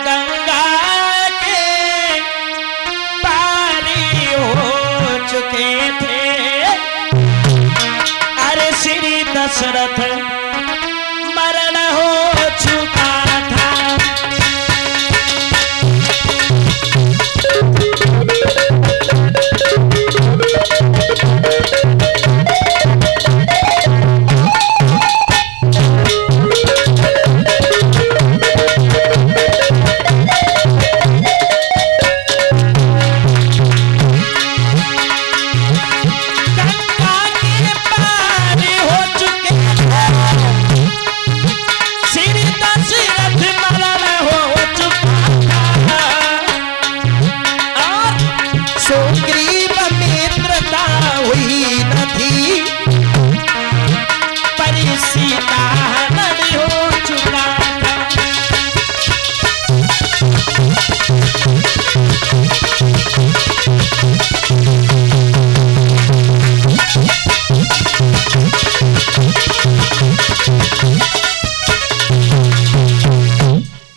गंगा के पारी हो चुके थे। अरे श्री दशरथ मरण हो चुका था।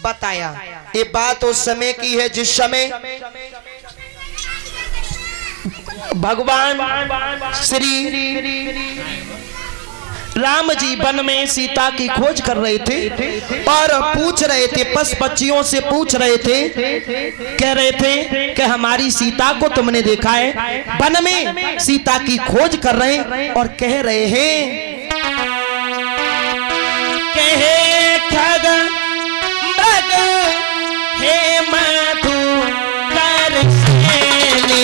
बताया ये बात उस समय की है जिस समय भगवान श्री राम जी वन में सीता की खोज कर रहे थे और पूछ रहे थे, पशु पक्षियों से पूछ रहे थे, कह रहे थे कि हमारी सीता को तुमने देखा है। वन में सीता की खोज कर रहे हैं और कह रहे हैं, कहे खग मृग हे मधुकर सेनी।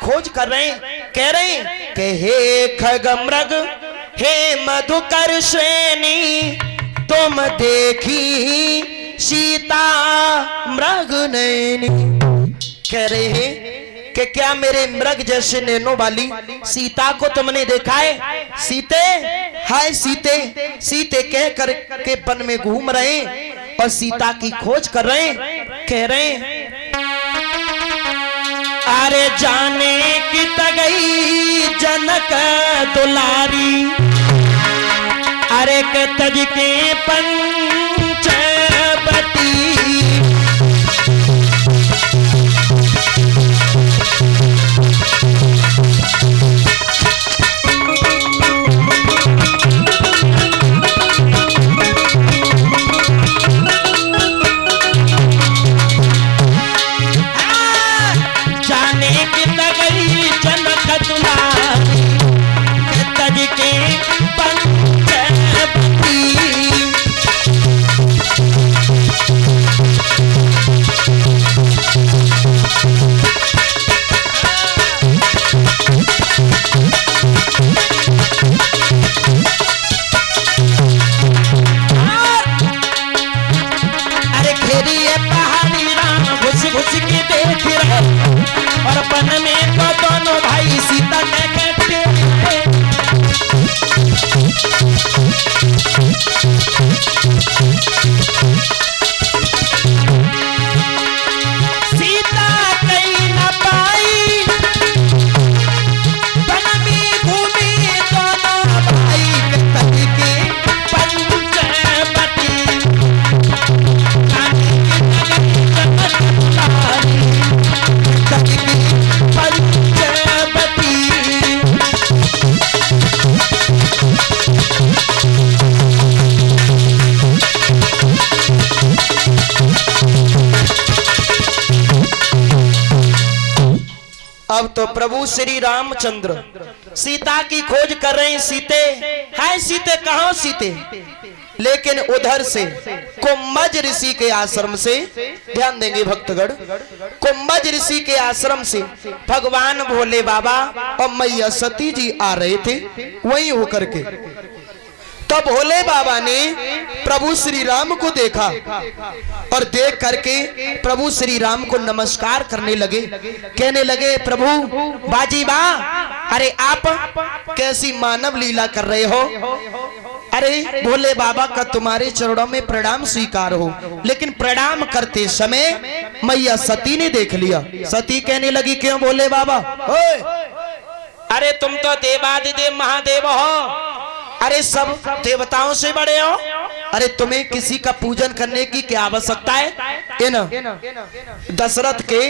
खोज कर रहे हैं, कह रहे हैं कि हे खग मृग हे मधुकर श्रेणी, तुम देखी सीता मृग नैनी। कह रहे हैं कि क्या मेरे मृग जैसे नैनों वाली सीता को तुमने देखा है? सीते हाय सीते सीते कह कर के वन में घूम रहे हैं और सीता की खोज कर रहे हैं। कह रहे हैं अरे जाने की तगई जनक दुलारी, अरे के तज के पंचवटी। और अपन में तो अब तो प्रभु श्री रामचंद्र सीता की खोज कर रहे हैं। सीते हाय सीते, कहाँ सीते? लेकिन उधर से कुंभज ऋषि के आश्रम से, ध्यान देंगे भक्तगण, कुंभज ऋषि के आश्रम से भगवान भोले बाबा और मैया सती जी आ रहे थे वहीं होकर के। तो भोले बाबा ने प्रभु श्री राम को देखा और देख करके प्रभु श्री राम को नमस्कार करने लगे। कहने लगे, प्रभु बाजी बा, अरे आप कैसी मानव लीला कर रहे हो? अरे भोले बाबा का तुम्हारे चरणों में प्रणाम स्वीकार हो। लेकिन प्रणाम करते समय मैया सती ने देख लिया। सती कहने लगी, क्यों भोले बाबा? ओए, अरे तुम तो देवादिदेव महादेव हो, अरे सब देवताओं से बड़े हो, अरे तुम्हें किसी का पूजन करने की क्या आवश्यकता है? इन दशरथ के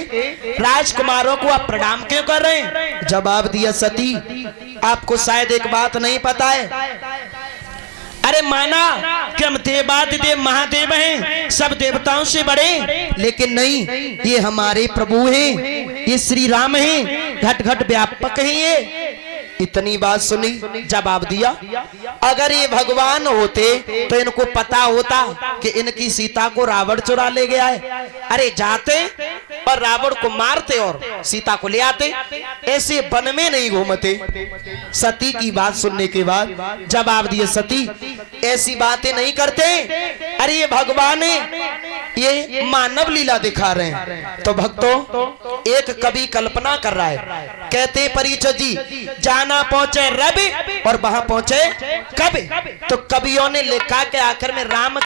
राजकुमारों को आप प्रणाम क्यों कर रहे हैं? जवाब दिया सती, आपको शायद एक बात नहीं पता है। अरे माना कि हम देवादिदेव महादेव हैं, सब देवताओं से बड़े, लेकिन नहीं, ये हमारे प्रभु हैं, ये श्री राम हैं, घट घट व्यापक हैं ये। इतनी बात सुनी, जवाब दिया, अगर ये भगवान होते तो इनको पता होता कि इनकी सीता को रावण चुरा ले गया है। अरे जाते और रावण को मारते और सीता को ले आते, ऐसे वन में नहीं घूमते। सती की बात सुनने के बाद जवाब दिए, सती ऐसी बातें नहीं करते, अरे ये भगवान है, ये मानव लीला दिखा रहे हैं। तो भक्तों, एक कवि कल्पना कर रहा है, कहते परीक्षित जी जाना पहुंचे रवि और वहां पहुंचे कवि। तो कवियों ने लिखा के आखिर में राम